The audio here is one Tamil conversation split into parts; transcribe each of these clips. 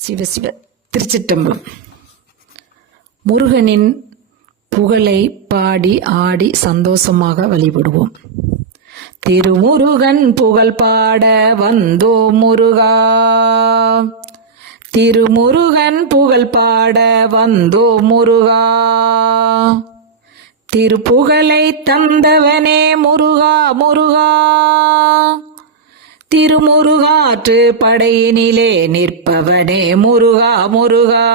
சிவ சிவ திருச்சிட்டம்பலம் முருகனின் புகழை பாடி ஆடி சந்தோஷமாக வழிபடுவோம். திருமுருகன் புகழ் பாட வந்தோ முருகா. திருமுருகன் புகழ் பாட வந்தோ முருகா. திருப்புகழை தந்தவனே முருகா முருகா. திருமுருகாற்று படையினிலே நிற்பவனே முருகா முருகா.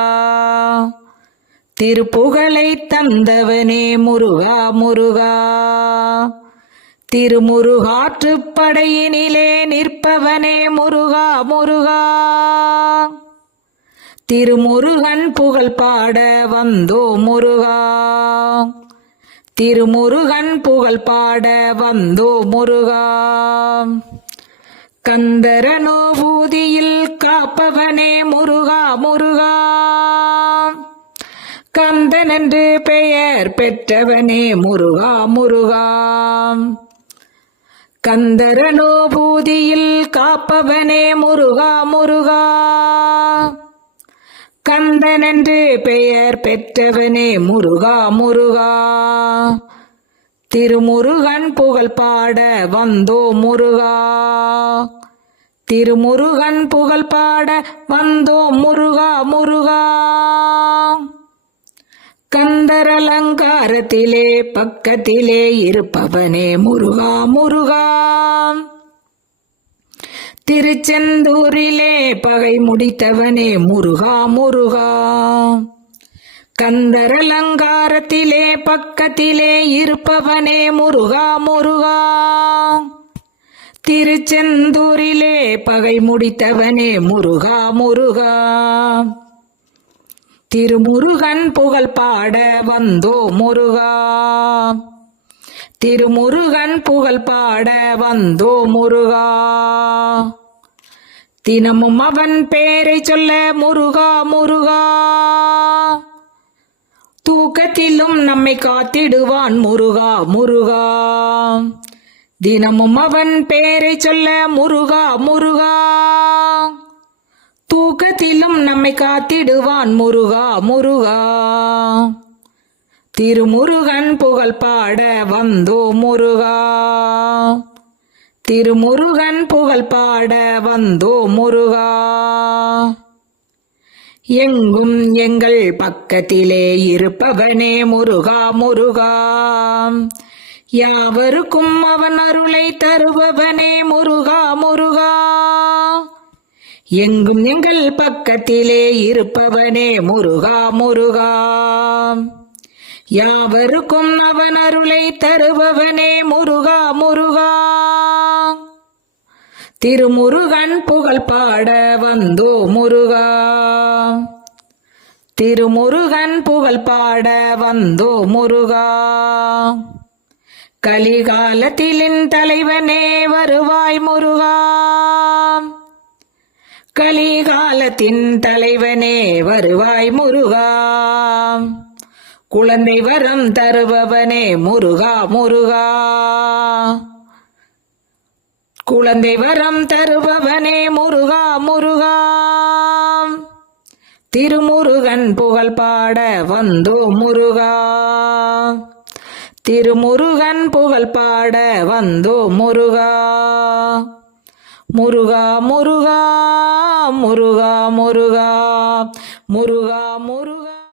திருப்புகழை தந்தவனே முருகா முருகா. திருமுருகாற்று படையினிலே நிற்பவனே முருகா முருகா. திருமுருகன் புகழ் பாட வந்தோ முருகா. திருமுருகன் புகழ் பாட வந்தோ முருகா. கந்தரனோ கந்தரனோபூதியில் காப்பவனே முருகா முருகா. கந்தன் என்று பெயர் பெற்றவனே முருகா முருகா. கந்தரனோ பூதியில் காப்பவனே முருகா முருகா. கந்தன் என்று பெயர் பெற்றவனே முருகா முருகா. திருமுருகன் புகழ் பாட வந்தோ முருகா. திருமுருகன் புகழ் பாட வந்தோ முருகா முருகா. கந்தரலங்காரத்திலே பக்கத்திலே இருப்பவனே முருகா முருகா. திருச்செந்தூரிலே பகை முடித்தவனே முருகா முருகா. கந்தரலங்காரத்திலே பக்கத்திலே இருப்பவனே முருகா முருகா. திருச்செந்தூரிலே பகை முடித்தவனே முருகா முருகா. திருமுருகன் புகழ் பாட வந்தோ முருகா. திருமுருகன் புகழ் பாட வந்தோ முருகா. தினமும் அவன் பேரை சொல்ல முருகா முருகா. தூக்கத்திலும் நம்மை காத்திடுவான் முருகா முருகா. தினமும் அவன் பெயரை சொல்ல முருகா முருகா. தூக்கத்திலும் நம்மை காத்திடுவான் முருகா முருகா. திருமுருகன் புகழ் பாட வந்தோ முருகா. திருமுருகன் புகழ் பாட வந்தோ முருகா. எங்கும் எங்கள் பக்கத்திலே இருப்பவனே முருகா முருகா. யாவருக்கும் அவன் அருளை தருபவனே முருகா முருகா. எங்கும் எங்கள் பக்கத்திலே இருப்பவனே முருகா முருகா. யாவருக்கும் அவன் அருளை தருபவனே முருகா முருகா. திருமுருகன் புகழ் பாட வந்தோ முருகா. திருமுருகன் புகழ் பாட வந்தோ முருகா. கலிகாலத்திலின் தலைவனே வருவாய் முருகா. கலிகாலத்தின் தலைவனே வருவாய் முருகா. குழந்தை வரம் தருபவனே முருகா முருகா. குழந்தை வரம் தருபவனே முருகா முருகா. திருமுருகன் புகழ் பாட வந்தோ முருகா. திருமுருகன் புகழ் பாட வந்தோ முருகா. முருகா முருகா முருகா முருகா. முருகா முருகா.